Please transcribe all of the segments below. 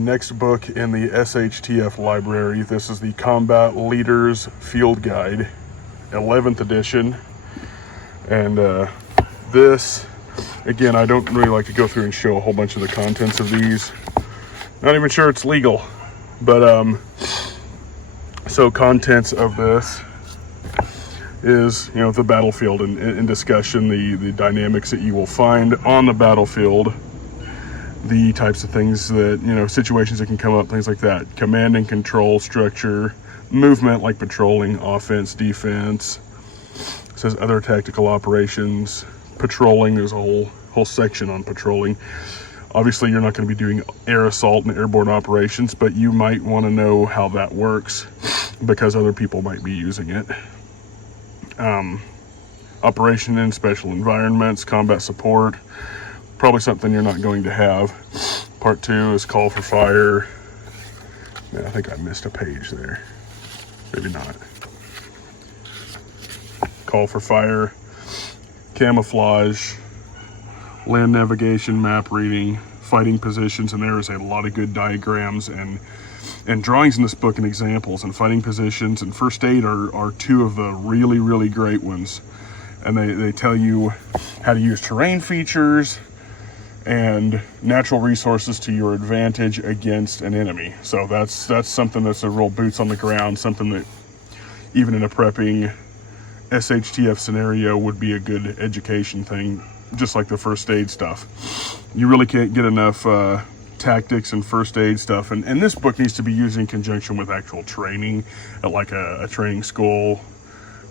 next book in the SHTF library. This is the Combat Leaders Field Guide, 11th edition. And this, again, I don't really like to go through and show a whole bunch of the contents of these. Not even sure it's legal, but so contents of this is, you know, the battlefield and discussion, the dynamics that you will find on the battlefield, the types of things that, you know, situations that can come up, things like that. Command and control structure, movement like patrolling, offense, defense. It says other tactical operations, patrolling. There's a whole section on patrolling. Obviously, you're not going to be doing air assault and airborne operations, but you might want to know how that works because other people might be using it. Operation in special environments, combat support, probably something you're not going to have. Part 2 is call for fire. Man, I think I missed a page there. Maybe not. Call for fire, camouflage, land navigation, map reading, fighting positions, and there is a lot of good diagrams and drawings in this book and examples. And fighting positions and first aid are two of the really great ones. And they tell you how to use terrain features and natural resources to your advantage against an enemy. So that's something that's a real boots on the ground, something that even in a prepping SHTF scenario would be a good education thing, just like the first aid stuff. You really can't get enough tactics and first aid stuff, and this book needs to be used in conjunction with actual training at like a training school,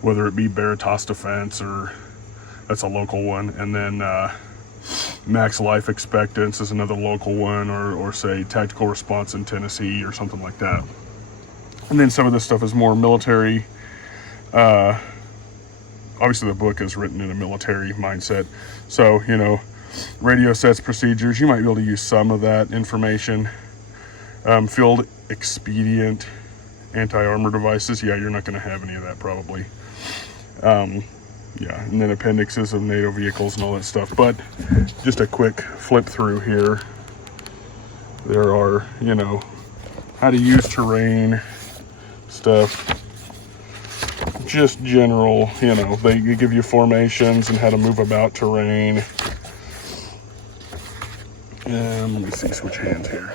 whether it be Veritas Defense or that's a local one, and then Max Life Expectance is another local one, or say Tactical Response in Tennessee or something like that. And then some of this stuff is more military. Obviously the book is written in a military mindset, so, you know, radio sets, procedures, you might be able to use some of that information. Field expedient, anti-armor devices, yeah, you're not going to have any of that probably. Yeah, and then appendixes of NATO vehicles and all that stuff. But just a quick flip through here. There are, you know, how to use terrain stuff. Just general, you know, they give you formations and how to move about terrain. And let me see, switch hands here.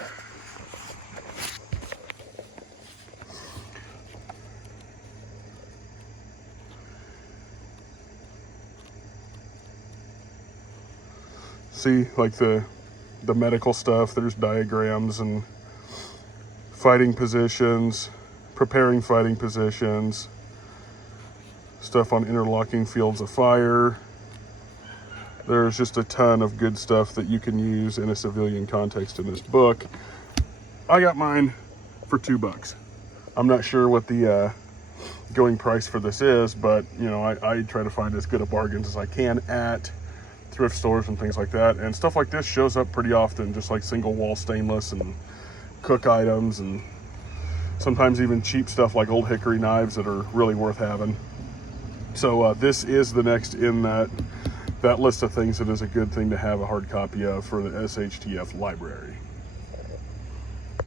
See, like the medical stuff, there's diagrams and fighting positions, preparing fighting positions, stuff on interlocking fields of fire. There's just a ton of good stuff that you can use in a civilian context in this book. I got mine for $2. I'm not sure what the going price for this is, but you know, I try to find as good a bargains as I can at thrift stores and things like that. And stuff like this shows up pretty often, just like single wall stainless and cook items, and sometimes even cheap stuff like old hickory knives that are really worth having. So this is the next in that list of things that is a good thing to have a hard copy of for the SHTF library.